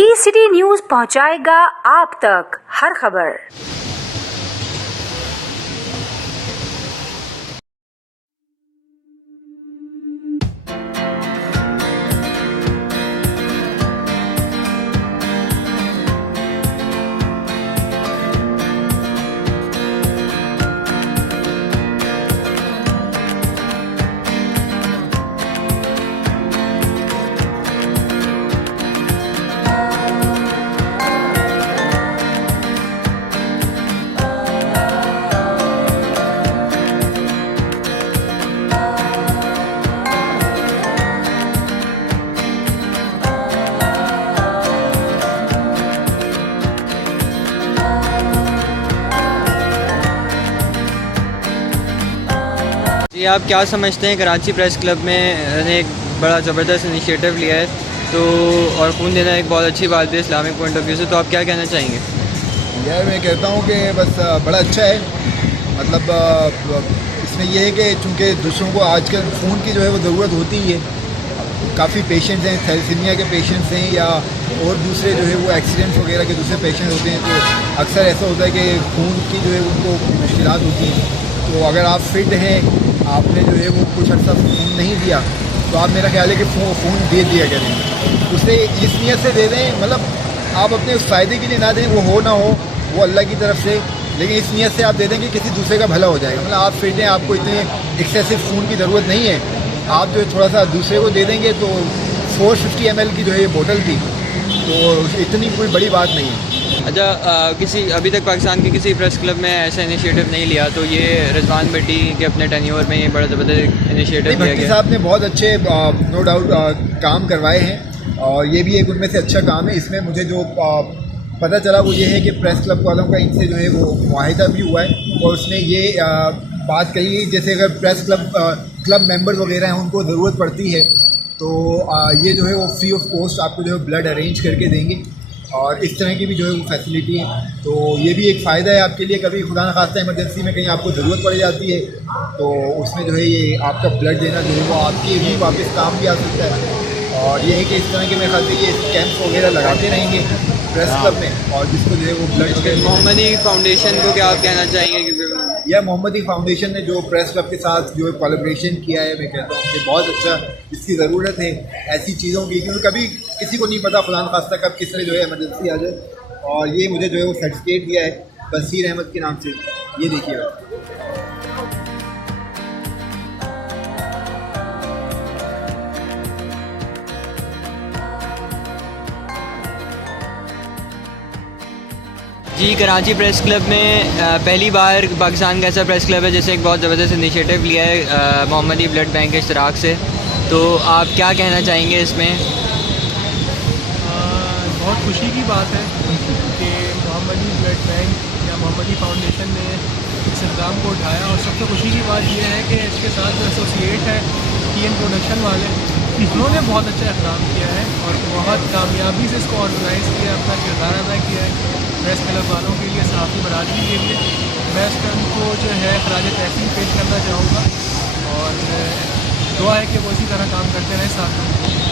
City news पहुंचाएगा आप तक हर खबर। जी, आप क्या समझते हैं कराची प्रेस क्लब में ने एक बड़ा ज़बरदस्त इनिशिएटिव लिया है तो और खून देना एक बहुत अच्छी बात है इस्लामिक पॉइंट ऑफ व्यू से, तो आप क्या कहना चाहेंगे? यार मैं कहता हूँ कि बस बड़ा अच्छा है। मतलब इसमें यह है कि चूँकि दूसरों को आजकल ख़ून की जो है वो ज़रूरत होती ही है। काफ़ी पेशेंट्स हैं, थैलेसीमिया के पेशेंट्स हैं या और दूसरे जो है वो एक्सीडेंट्स वगैरह के दूसरे पेशेंट्स होते हैं, तो अक्सर ऐसा होता है कि खून की जो है उनको मुश्किलात होती हैं। तो अगर आप फिट हैं, आपने जो है वो कुछ अर्सा खून नहीं दिया, तो आप मेरा ख्याल है कि खून दे दिया करें। उसे इस नीयत से दे दें, मतलब आप अपने उस फ़ायदे के लिए ना दें, वो हो ना हो वो अल्लाह की तरफ से, लेकिन इस नीयत से आप दे दें कि किसी दूसरे का भला हो जाएगा। मतलब आप फिट हैं, आपको इतने एक्सेसिव खून की ज़रूरत नहीं है, आप जो है थोड़ा सा दूसरे को दे देंगे। तो 450 ml की जो है ये बोतल थी, तो इतनी कोई बड़ी बात नहीं है। अच्छा, किसी अभी तक पाकिस्तान के किसी प्रेस क्लब में ऐसा इनिशिएटिव नहीं लिया, तो ये रिजवान भट्टी के अपने टेन्योर में ये बड़ा ज़बरदस्त इनिशिएटिव लिया भट्टी गया। साहब ने बहुत अच्छे नो डाउट काम करवाए हैं और ये भी एक उनमें से अच्छा काम है। इसमें मुझे जो पता चला वो ये है कि प्रेस क्लब वालों का इनसे जो है वो मुआहिदा भी हुआ है और उसने ये बात कही है जैसे अगर प्रेस क्लब मेंबर्स वगैरह हैं उनको ज़रूरत पड़ती है तो ये जो है वो फ्री ऑफ कॉस्ट आपको जो है ब्लड अरेंज करके देंगे और इस तरह की भी जो है वो फैसिलिटी है। तो ये भी एक फ़ायदा है आपके लिए, कभी खुदा न खास्ता इमरजेंसी में कहीं आपको ज़रूरत पड़ जाती है तो उसमें जो है ये आपका ब्लड देना जो है वो आपके भी वापस काम भी आ सकता है। और ये है कि इस तरह के मेरे ख्याल से ये कैंप्स वगैरह लगाते रहेंगे प्रेस क्लब में और जिसको जो है वो ब्लड। मोहम्मदी फाउंडेशन को क्या आप कहना चाहेंगे? क्योंकि यह मोहम्मदी फाउंडेशन ने जो प्रेस क्लब के साथ जो है कोलैबोरेशन किया है, मैं कहता हूँ कि बहुत अच्छा, इसकी ज़रूरत है ऐसी चीज़ों की, क्योंकि कभी किसी को नहीं पता खुदा न खास्ता कब किस तरह जो है इमरजेंसी आ जाए। और ये मुझे जो है वो सर्टिफिकेट दिया है बसीर अहमद के नाम से, ये देखिएगा। जी, कराची प्रेस क्लब में पहली बार पाकिस्तान का ऐसा प्रेस क्लब है जैसे एक बहुत ज़बरदस्त इनिशिएटिव लिया है मोहम्मदी ब्लड बैंक के इश्तराक से, तो आप क्या कहना चाहेंगे इसमें? बहुत खुशी की बात है कि मोहम्मदी ब्लड बैंक या मोहम्मदी फाउंडेशन ने इस इक़दाम को उठाया और सबसे खुशी की बात यह है कि इसके साथ जो एसोसिएट है TN प्रोडक्शन वाले, उन्होंने बहुत अच्छा इक़दाम किया है और बहुत कामयाबी से इसको ऑर्गेनाइज़ किया, अपना किरदार अदा किया है प्रेस क्लब वालों के लिए, सहाफ़ी बरादरी के लिए। मैं इसका उनको जो है खराज तहसीन पेश करना चाहूँगा और दुआ है कि वो इसी तरह काम करते रहें साथ में।